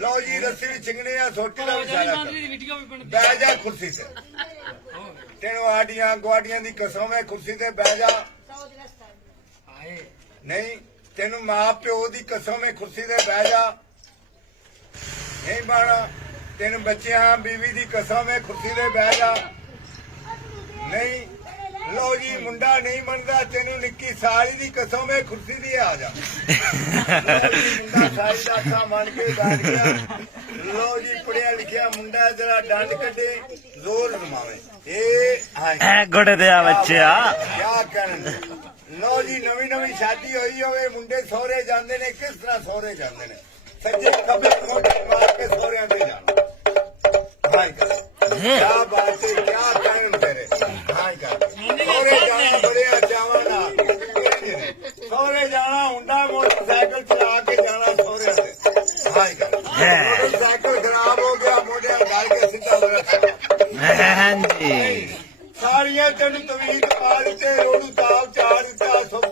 लो जी रस्सी भी छिंगने आ सोटी का इशारा बैठ जा कुर्सी से तेनों आडियां गुआडियां दी कसम है कुर्सी ते बैठ जा नहीं तेनों मां प्यो दी कसम है कुर्सी ते बैठ जा नहीं बाना तेन बच्चियां बीवी दी कसम है कुर्सी ते बैठ जा नहीं लो जी मुंडा नहीं मनता तेनू निक्की साली दी कसम है कुर्सी दी आ जा लो जी मुंडा साली दा अखा मन के बैठ गया लो जी पढ़िया लिखिया मुंडा जरा डंड कटे जोर जमावे गोड़े दे बच्चे क्या कहने लो जी नवी नवी शादी हुई होवे मुंडे सोहरे जांदे ने किस तरह सोहरे जांदे ने सज्जे खब्बे मोटे मार के सोहरियां ते जाना हाय कर क्या बात है क्या कहने तेरे हाय कर सोहरे जाना बड़े चावा नाल सोहरे जाना हुंडा मोटरसाइकिल चला के जाना सोहरे से हाय कर मोटरसाइकिल खराब हो गया मोटे गाल के सीधा लगा जी सारियां तेन तवीज पा दिते रोडू ताल चार दिता सब